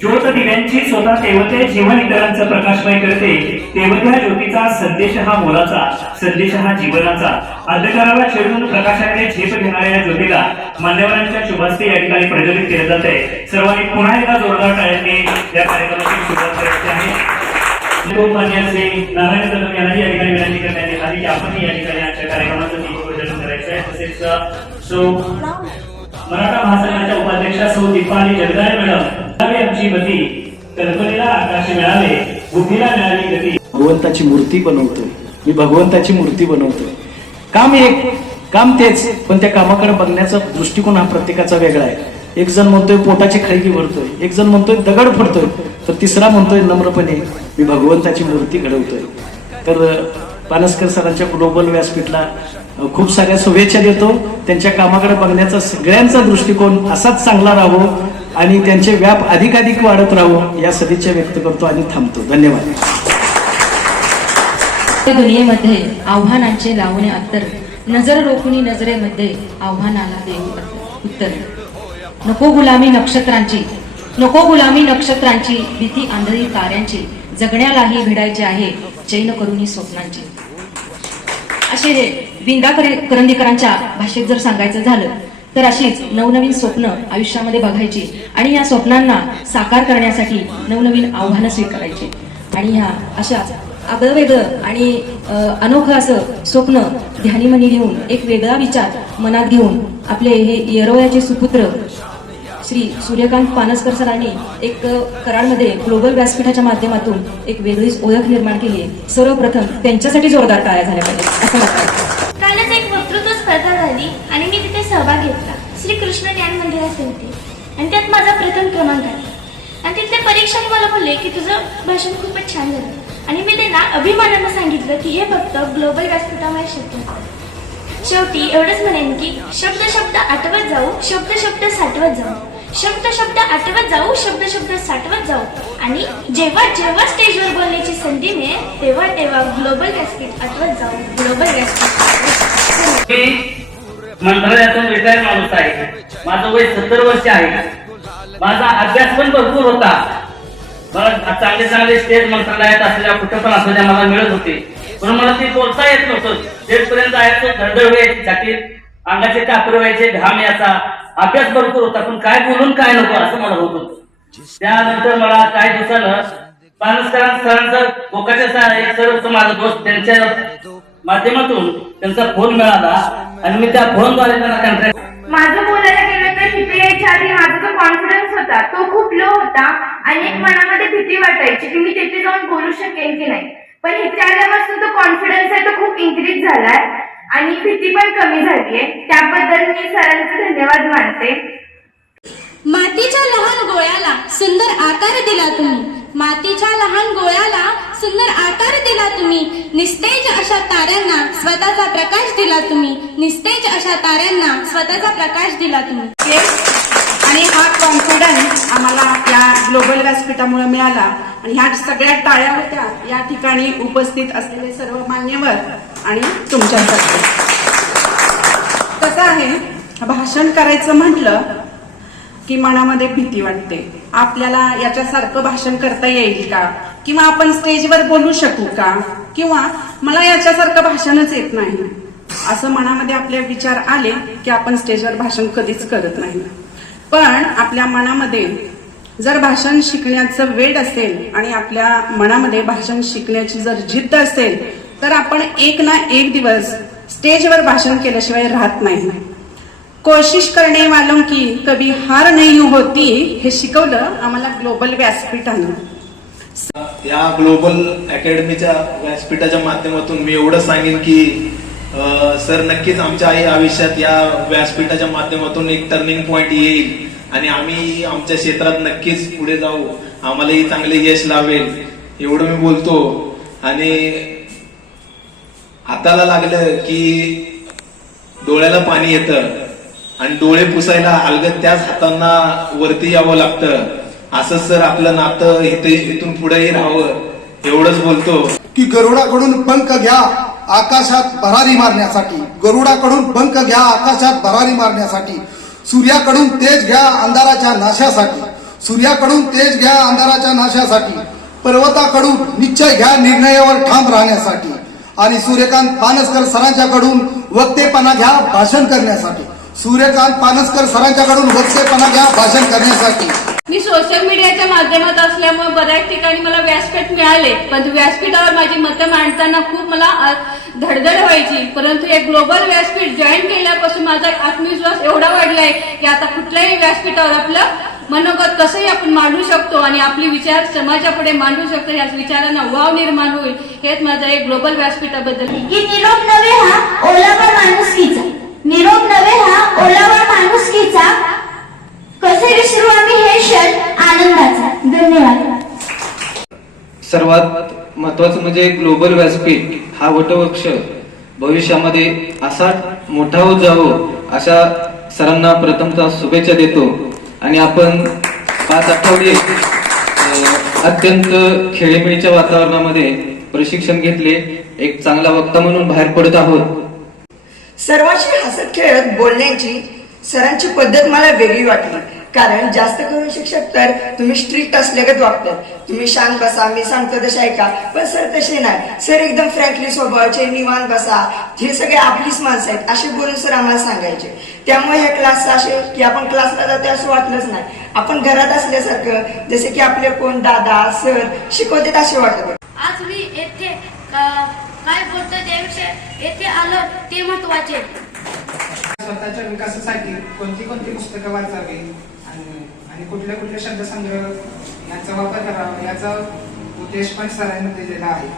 ज्योत दिव्यांची स्वतः तेवते जीवन इतरांचं प्रकाशमय करते, तेवत्या ज्योतीचा संदेश हा मोलाचा, संदेश हा जीवनाचा. अंधकाराला छेडून प्रकाशाकडे झेप घेणाऱ्या या ज्योतीला मान्यवरांच्या शुभास्ते या ठिकाणी प्रज्वलित केले जात आहे. सर्वांनी पुन्हा एकदा जोरदार टाळ्यांनी या कार्यक्रमाची सुरुवात करायची आहे. नारायण कदम यांना या ठिकाणी विनंती करण्यात आली की आपण या ठिकाणी आजच्या कार्यक्रमाचं दीपप्रज्वलन करायचं आहे. तसेच मराठा महासंघाच्या उपाध्यक्षा सौ दीपाली जगदाळे मॅडम, आमची गती कल्पनेला आकाश मिळाले, बुद्धीला मिळाली गती. भगवंताची मूर्ती बनवतोय मी, भगवंताची मूर्ती बनवतोय. काम एक, काम तेच, पण त्या कामाकडे बघण्याचा दृष्टिकोन हा प्रत्येकाचा वेगळा आहे. एक जण म्हणतोय पोटाची खळगी भरतोय, एक जण म्हणतोय दगड फोडतोय, तर तिसरा म्हणतोय नम्रपणे मी भगवंताची मूर्ती घडवतोय. तर पानसकर सरांच्या ग्लोबल व्यासपीठला खूप साऱ्या शुभेच्छा देतो. त्यांच्या कामाकडे बघण्याचा सगळ्यांचा दृष्टिकोन असाच चांगला राहो आणि त्यांचे व्याप अधिकाधिक वाढत राहो या सदिच्छा व्यक्त करतो आणि थांबतो. धन्यवाद. दुनियेमध्ये आव्हानांचे लावणे अंतर, नजर रोखुनी नजरेमध्ये आव्हानाला देऊ उत्तर. नको गुलामी नक्षत्रांची, नको गुलामी नक्षत्रांची, भीती आंधळी ताऱ्यांची, जगण्यालाही भिडायचे आहे चैन करुनी स्वप्नांची. असे हे विंदा करंदीकरांच्या भाषेत जर सांगायचं झालं तर अशीच नवनवीन स्वप्न आयुष्यामध्ये बघायची आणि या स्वप्नांना साकार करण्यासाठी नवनवीन आव्हानं स्वीकारायची. आणि ह्या अशा आगळंवेगळं आणि अनोखं असं स्वप्न ध्यानीमनी घेऊन, एक वेगळा विचार मनात घेऊन आपले हे येरोळ्याचे सुपुत्र श्री सूर्यकांत पानसकर सरांनी एक कराडमध्ये ग्लोबल व्यासपीठाच्या माध्यमातून एक वेगळीच ओळख निर्माण केली आहे. सर्वप्रथम त्यांच्यासाठी जोरदार टाळ्या झाल्या पाहिजे असं वाटतं. कालच एक वक्तृत्व स्पर्धा झाली आणि मी तिथे सहभाग घेतला. श्री कृष्ण ज्ञान मंदिरात होते आणि त्यात माझा प्रथम क्रमांक आला. आणि तिथले परीक्षक मला बोलले की तुझं भाषण खूपच छान झालं आणि मी त्यांना अभिमानानं सांगितलं की हे फक्त ग्लोबल व्यासपीठामुळे शक्य आहे. शेवटी एवढंच म्हणेन की शब्द शब्द आठवत जाऊ, शब्द शब्द साठवत जाऊ, शब्द शब्द आठवत जाऊ, शब्द शब्द साठवत जाऊ. आणि जेव्हा जेव्हा स्टेजवर बोलण्याची संधी मिळेल तेव्हा तेव्हा ग्लोबल व्यासपीठ आठवत जाऊ, ग्लोबल व्यासपीठ. मी मंत्रालयातून रिटायर माणूस आहे. माझं वय 70 वर्ष आहे. माझा अभ्यास पण भरपूर होता. मला चांगले चांगले स्टेज मंत्रालयात असलेल्या कुठं पण असलेल्या मला मिळत होते, पण मला ते बोलता येत नव्हतं. स्टेजपर्यंत जायचं, धडधड व्हायची, छातीत अंगाचे कापर व्हायचे, घाम याचा. अभ्यास भरपूर होता, पण काय बोलून काय नको असं मला होत होतं. त्यानंतर मला काही दिवसानं पानसकरांचा गोकाच्या एक सर माझा दोस्त, त्यांच्या माध्यमातून त्यांचा फोन मिळाला आणि मी त्या फोनद्वारे त्यांना कॉन्टॅक्ट. माझं बोलायला गेलं तर तिथे यायच्या आधी माझा जो कॉन्फिडन्स होता तो खूप लो होता आणि एक मनामध्ये भीती वाटायची की मी तिथे जाऊन बोलू शकेन की नाही. पण इथे आल्यापासून तो कॉन्फिडन्स आहे तो खूप इन्क्रीज झालाय आणि भीती पण कमी झालीये. त्याबद्दल मी सरांचे धन्यवाद मानते. मातीच्या लहान गोळ्याला सुंदर आकार दिला तुम्ही, मातीच्या लहान गोळ्याला सुंदर आकार दिला तुम्ही, निस्तेज अशा ताऱ्यांना स्वतःचा प्रकाश दिला तुम्ही, निस्तेज अशा ताऱ्यांना स्वतःचा प्रकाश दिला तुम्ही. आणि हा कॉन्फिडन्स आम्हाला या ग्लोबल व्यासपीठामुळे मिळाला. आणि ह्या सगळ्या टाळ्या होत्या या ठिकाणी उपस्थित असलेले सर्व मान्यवर आणि तुमच्यासाठी. कसं आहे, भाषण करायचं म्हटलं की मनामध्ये भीती वाटते. आपल्याला याच्यासारखं भाषण करता येईल का, किंवा आपण स्टेजवर बोलू शकू का, किंवा मला याच्यासारखं भाषणच येत नाही असं मनामध्ये आपले विचार आले की आपण स्टेजवर भाषण कधीच करत नाही. पण आपल्या मनामध्ये जर भाषण शिकण्याचं वेड असेल आणि आपल्या मनामध्ये भाषण शिकण्याची जर जिद्द असेल तर आपण एक ना एक दिवस स्टेजवर भाषण केल्याशिवाय राहत नाही. कोशिश करणे वालों की कभी हार नहीं होती हे शिकवलं आम्हाला ग्लोबल व्यासपीठानं. या ग्लोबल अकॅडमीच्या व्यासपीठाच्या माध्यमातून मी एवढं सांगेन की सर नक्कीच आमच्या आयुष्यात या व्यासपीठाच्या माध्यमातून एक टर्निंग पॉइंट येईल आणि आम्ही आमच्या क्षेत्रात नक्कीच पुढे जाऊ, आम्हालाही चांगले यश लावेल एवढं मी बोलतो. आणि हाताला लागलं की डोळ्याला पाणी येतं आणि डोळे पुसायला अलगद त्याच हातांना वरती यावं लागतं. असं सर आपलं नातं इथून पुढेही राहावं एवढंच बोलतो. की गरुडाकडून पंख घ्या आकाशात भरारी मारण्यासाठी, गरुडाकडून पंख घ्या आकाशात भरारी मारण्यासाठी, सूर्याकडून तेज घ्या अंधाराच्या नाशासाठी. सूर्याकडून तेज घ्या अंधाराच्या नाशासाठी. पर्वताकडून निश्चय घ्या निर्णयावर ठाम राहण्यासाठी. आणि सूर्यकांत पानसकर सरांच्याकडून वक्तेपणा घ्या भाषण करण्यासाठी. सूर्यकांत पानसकर सरांच्याकडून वक्तेपणा घ्या भाषण करण्यासाठी. मी सोशल मीडियाच्या माध्यमात असल्यामुळे बऱ्याच ठिकाणी मला व्यासपीठ मिळाले, पण व्यासपीठावर माझी मतं मांडताना खूप मला धडधड व्हायची. परंतु एक ग्लोबल व्यासपीठ जॉईन केल्यापासून माझा आत्मविश्वास एवढा वाढलाय की आता कुठल्याही व्यासपीठावर आपलं मनोगत कसंही आपण मांडू शकतो आणि आपले विचार समाजापुढे मांडू शकतो. या विचारांना वाव निर्माण होईल, हेच माझा एक ग्लोबल व्यासपीठाबद्दल. की निरोप नव्हे हा ओलावा माणुसकीचा. निरोप नव्हे हा ओलावा माणुसकीचा. कसे विसरू आम्ही हे क्षण आनंदाचा. धन्यवाद. सर्वात महत्वाचं म्हणजे ग्लोबल व्यासपीठ हा वटवृक्ष भविष्यामध्ये असा मोठा होत जावो अशा सरांना प्रथमतः शुभेच्छा देतो. आणि आपण 5 आठवडे अत्यंत खेळीमेळीच्या वातावरणामध्ये प्रशिक्षण घेतले. एक चांगला वक्ता म्हणून बाहेर पडत आहोत. सर्वांशी हसत खेळत बोलण्याची सरांची पद्धत मला वेगळी वाटली. कारण जास्त करून शिक्षक तर तुम्ही स्ट्रिक्ट असल्यागत वागतात. तुम्ही शांत बसा, मी सांगतो तसे ऐका. पण सर तसे नाही. सर एकदम फ्रँकली स्वभावाचे, निवांत बसा, हे सगळे आपलीच माणसं आहेत असे बोलून सर आम्हाला सांगायचे. त्यामुळे ह्या क्लासचं असे की आपण क्लासला जाते असं वाटलंच नाही. आपण घरात असल्यासारखं, जसे की आपले कोण दादा सर शिकवतात असे वाटत. आज मी येथे काय बोलतो त्याविषयी येथे आलं ते महत्वाचे. स्वतःच्या विकासासाठी कोणती पुस्तकं वाचावी आणि कुठले शब्दसंग्रह यांचा वापर करावा याचा उद्देश पण सरांनी दिलेला आहे.